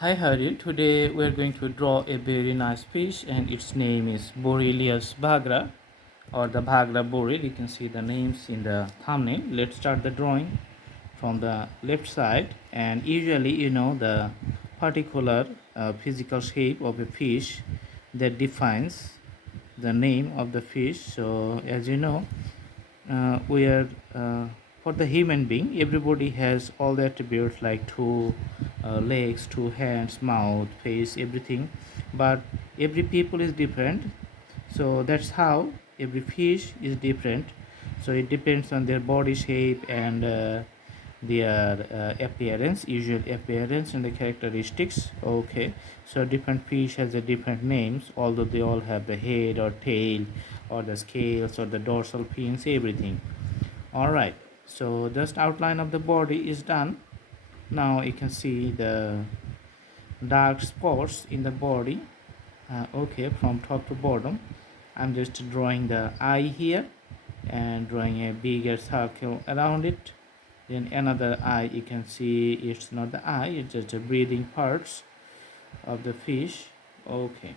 Hi Haril, today we are going to draw a very nice fish and its name is Borelius Vagra or the Vagra boril. You can see the names in the thumbnail. Let's start the drawing from the left side, and usually the particular physical shape of a fish that defines the name of the fish. So as you know, we are for the human being, everybody has all the attributes like two legs, two hands, mouth, face, everything, but every people is different. So that's how every fish is different. So it depends on their body shape and their appearance, usual appearance and the characteristics. Okay, so different fish has a different names, although they all have the head or tail or the scales or the dorsal fins, everything. All right, so just outline of the body is done. Now you can see the dark spots in the body. Okay, from top to bottom. I'm just drawing the eye here and drawing a bigger circle around it. Then another eye, you can see it's not the eye, it's just the breathing parts of the fish. Okay,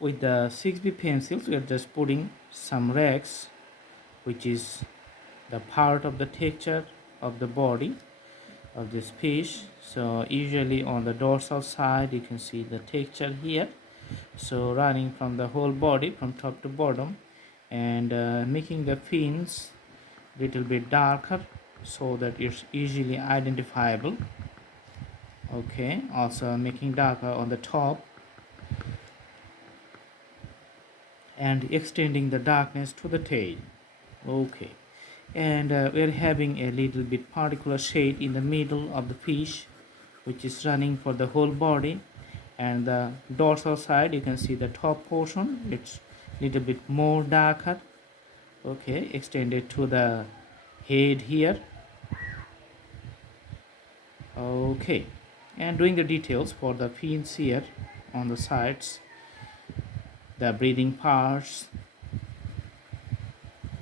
with the 6B pencils we are just putting some rags, which is the part of the texture of the body of this fish. So usually on the dorsal side you can see the texture here, so running from the whole body from top to bottom, and making the fins little bit darker so that it's easily identifiable. Okay, also making darker on the top and extending the darkness to the tail. Okay, and we're having a little bit particular shade in the middle of the fish, which is running for the whole body, and the dorsal side you can see the top portion, it's little bit more darker. Okay, extended to the head here. Okay, and doing the details for the fins here on the sides, the breathing parts,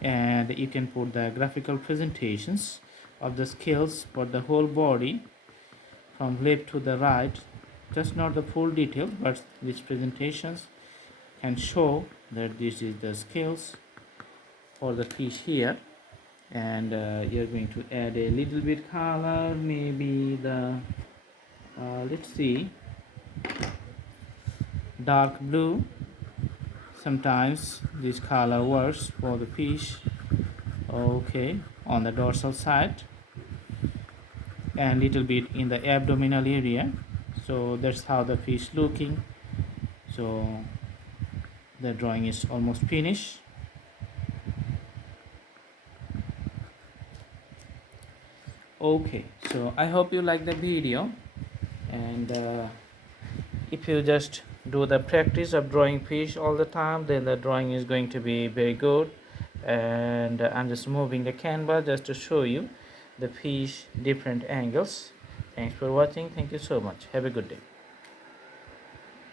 and you can put the graphical presentations of the scales for the whole body from left to the right, just not the full detail, but these presentations can show that this is the scales for the fish here. And you're going to add a little bit color, maybe the let's see, dark blue. Sometimes this color works for the fish. Okay, on the dorsal side and little bit in the abdominal area. So that's how the fish looking. So the drawing is almost finished. Okay, so I hope you like the video, and if you just do the practice of drawing fish all the time, then the drawing is going to be very good. And I'm just moving the canvas just to show you the fish different angles. Thanks for watching. Thank you so much. Have a good day.